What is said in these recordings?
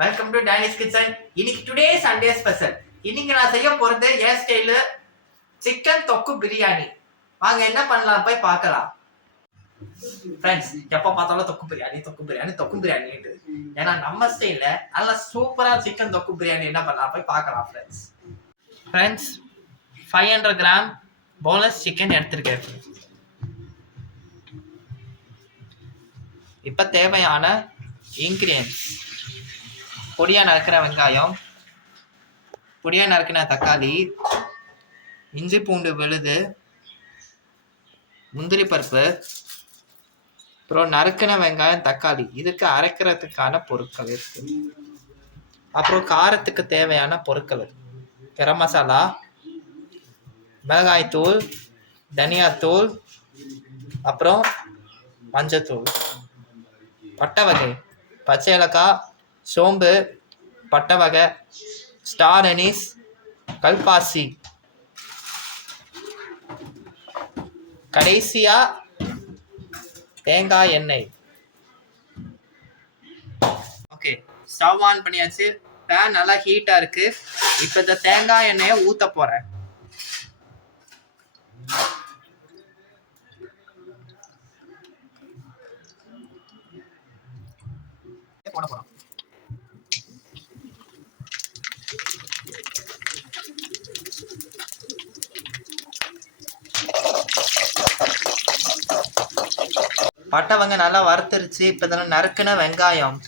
Welcome to Danish kitchen. இன்னைக்கு today Sunday special. இன்னைக்கு நான் செய்ய போறது என் ஸ்டைலு சிக்கன் தொக்கு பிரியாணி. வாங்க என்ன பண்ணலாம் போய் பார்க்கலாம். ஃப்ரெண்ட்ஸ், எப்போ பார்த்தாலும் தொக்கு பிரியாணி. ஏன்னா நம்ம ஸ்டைல்ல நல்ல சூப்பரா சிக்கன் தொக்கு பிரியாணி என்ன பண்ணலாம் போய் பார்க்கலாம். ஃப்ரெண்ட்ஸ் 500 கிராம் போன்லெஸ் சிக்கன் எடுத்திருக்கேன். இப்போ தேவையான இன்கிரியன்ஸ்: பொடியா நறுக்கிற வெங்காயம், பொடியா நறுக்கின தக்காளி, இஞ்சி பூண்டு விழுது, முந்திரி பருப்பு, அப்புறம் நறுக்கின வெங்காயம் தக்காளி. இதுக்கு அரைக்கிறதுக்கான பொருட்கள் இருக்கு. அப்புறம் காரத்துக்கு தேவையான பொருட்கள்: கரம் மசாலா, மிளகாய்த்தூள், தனியாத்தூள், அப்புறம் மஞ்சத்தூள், பட்டை வகை, பச்சை ஏலக்காய், சோம்பு, பட்டை வகை, ஸ்டார் அனீஸ், கல்பாசி. கடைசியா தேங்காய் எண்ணெய். ஓகே, ஸ்டவ் ஆன் பண்ணியாச்சு. பேன் நல்லா ஹீட்டா இருக்கு. இப்போ இந்த தேங்காய் எண்ணெயை ஊத்த போறேன். போட போறோம். பட்டவங்க நல்லா வறுத்துருச்சு. இப்போ இதெல்லாம் நறுக்குன வெங்காயம்,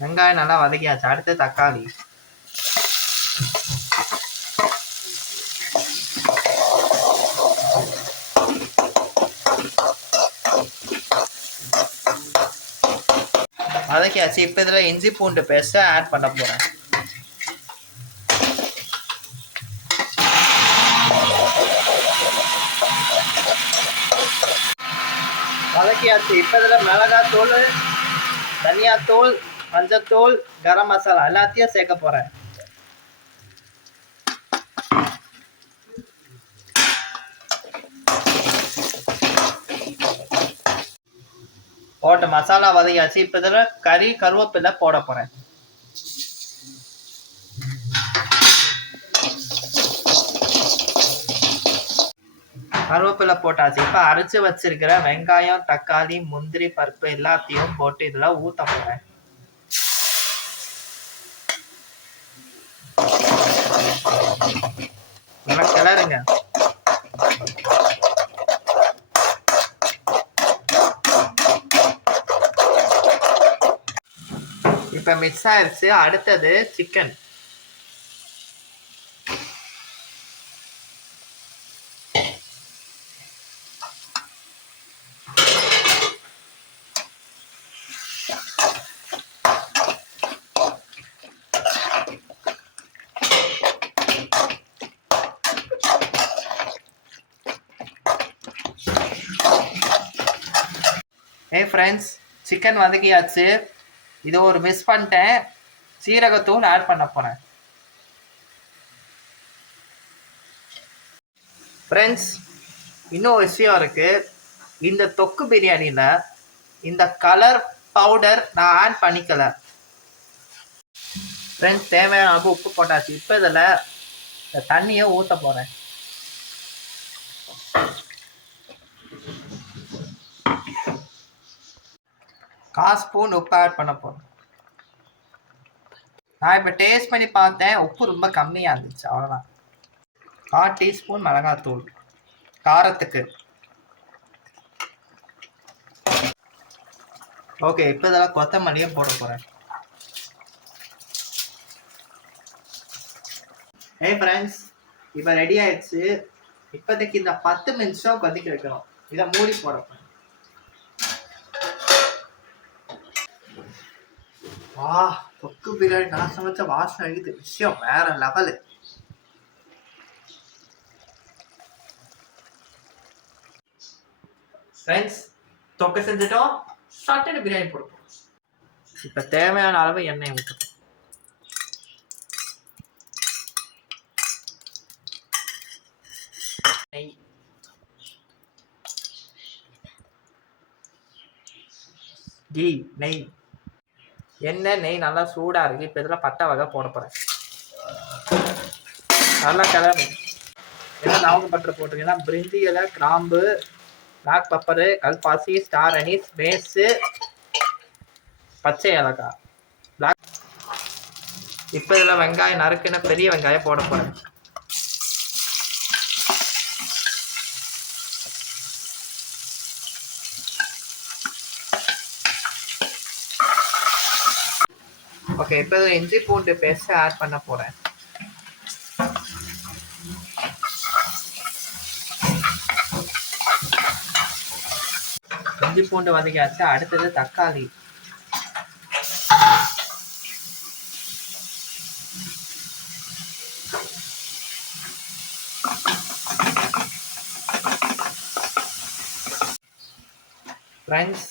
வெங்காயம் நல்லா வதக்கியாச்சு. அடுத்து தக்காளி, வதக்கியாச்சு. இப்போ இதில் இஞ்சி பூண்டு பேஸ்ட்டை ஆட் பண்ண போகிறேன். வதக்கியாச்சு. இப்போ இதில் மிளகாத்தூள், தனியாத்தூள், மஞ்சத்தூள், கரம் மசாலா எல்லாத்தையும் சேர்க்க போகிறேன். போட்ட மசாலா வதக்கியாச்சு. இப்போ இதில் கருவேப்பிலை போட போகிறேன். கருவேப்பிலை போட்டாச்சு. இப்போ அரைச்சு வச்சிருக்கிற வெங்காயம், தக்காளி, முந்திரி பருப்பு எல்லாத்தையும் போட்டு இதில் ஊற்ற போகிறேன். நல்லா கிளறுங்க. இப்போ மிக்ஸ் ஆயிடுச்சு. அடுத்தது சிக்கன். ஃப்ரெண்ட்ஸ், சிக்கன் வதக்கியாச்சு. இது ஒரு மிஸ் பண்ணிட்டேன். சீரகத்தூள் ஆட் பண்ண போகிறேன். ஃப்ரெண்ட்ஸ், இன்னும் விஷயம் இருக்குது. இந்த தொக்கு பிரியாணியில் இந்த கலர் பவுடர் நான் ஆட் பண்ணிக்கல. ஃப்ரெண்ட்ஸ், தேவையான அளவு உப்பு போட்டாச்சு. இப்போ இதில் இந்த தண்ணியை ஊற்ற போகிறேன். கால் ஸ்பூன் உப்பு ஆட் பண்ண போகிறேன். நான் இப்போ டேஸ்ட் பண்ணி பார்த்தேன், உப்பு ரொம்ப கம்மியாக இருந்துச்சு. அவ்வளோதான். 1/4 டீஸ்பூன் மிளகாத்தூள் காரத்துக்கு. ஓகே, இப்போ இதெல்லாம் கொத்தமல்லியும் போட போகிறேன். ஃப்ரெண்ட்ஸ், இப்போ ரெடி ஆயிடுச்சு. இப்போதைக்கு இந்த 10 நிமிஷம் கொதிக்க வைக்கணும். இதை மூடி போட போகிறேன். தொக்கு பிரியாணி நான் சமைச்ச வாசனை அடிக்குது. விஷயம் வேற லெவலு. ஃப்ரெண்ட்ஸ், தொக்கு செஞ்சுட்டோம். சட்டனி பிரியாணி போடுவோம். இப்போ தேவையான அளவு எண்ணெய் ஊற்றணும். கீ நெய் எண்ணெய் நெய் நல்லா சூடா இருக்கு. இப்போ இதில் பட்டை வகை போட போறேன். நல்லா கிளம்பு. ஏன்னா லவங்க பட்டர் போட்டிருக்கீங்கன்னா பிரிஞ்சி இலை, கிராம்பு, பிளாக் பெப்பரு, கல்பாசி, ஸ்டார் அனீஸ், மேஸு, பச்சை ஏலக்காய், பிளாக். இப்போ இதில் வெங்காயம் நறுக்குன்னு பெரிய வெங்காயம் போட போறேன். ஓகே, இப்போ இஞ்சி பூண்டு பேஸ்ட் ஆட் பண்ண போறேன். இஞ்சி பூண்டு வதக்கியாச்சு. அடுத்தது தக்காளி. ஃப்ரெண்ட்ஸ்,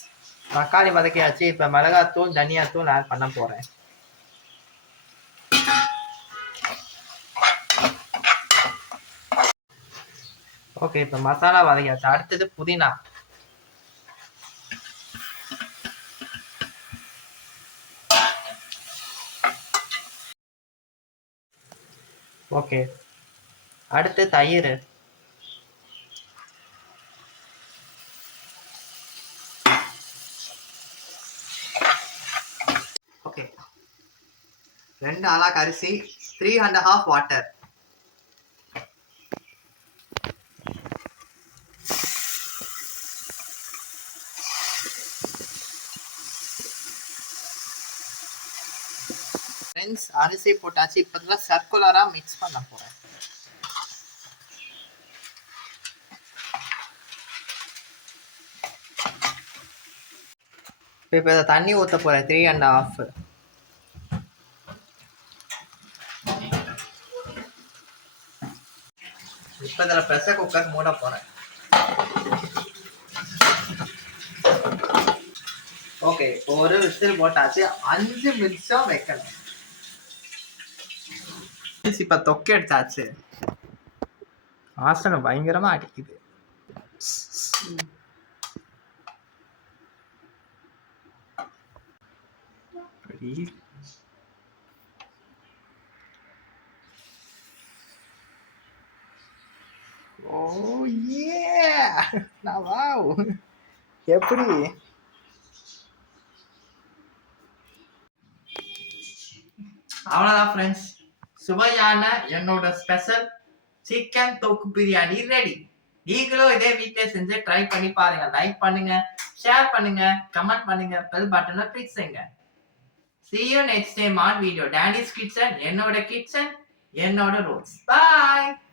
தக்காளி வதக்கியாச்சு. இப்போ மிளகாத்தூள், தனியாத்தூள் ஆட் பண்ண போறேன். ஓகே, இப்போ மசாலா வதக்கியாச்சு. அடுத்தது புதினா. ஓகே, அடுத்து தயிர். ஓகே, 2 அலாக் அரிசி, 3½ வாட்டர். ஃப்ரெண்ட்ஸ், அரிசி போட்டாச்சு. இப்போ சர்க்குலரா மிக்ஸ் பண்ண போறேன். இப்போ இதை தண்ணி ஊற்ற போறேன். 3½ இப்போ இதில் ப்ரெஷர் குக்கர் மூட போறேன். ஓகே, ஒரு விசில் போட்டாச்சு. 5 நிமிஷம் வைக்கணும். இப்ப தொக்கை எடுத்தாச்சு. வாசனை பயங்கரமா அடிக்குது. ஓ ஏ, வாவ், எப்படி? அவ்வளோதான் ஃப்ரெண்ட்ஸ், சுவையான என்னோட ஸ்பெஷல் சிக்கன் தொக்கு பிரியாணி ரெடி. நீங்களும் இதே வீட்டிலே செஞ்சு ட்ரை பண்ணி பாருங்க. லைக் பண்ணுங்க, ஷேர் பண்ணுங்க, கமெண்ட் பண்ணுங்க, பெல் பட்டனை கிளிக் செய்யுங்க. See you next time on video. Danny's Kitchen, என்னோட கிச்சன், என்னோட ரூல்ஸ். Bye.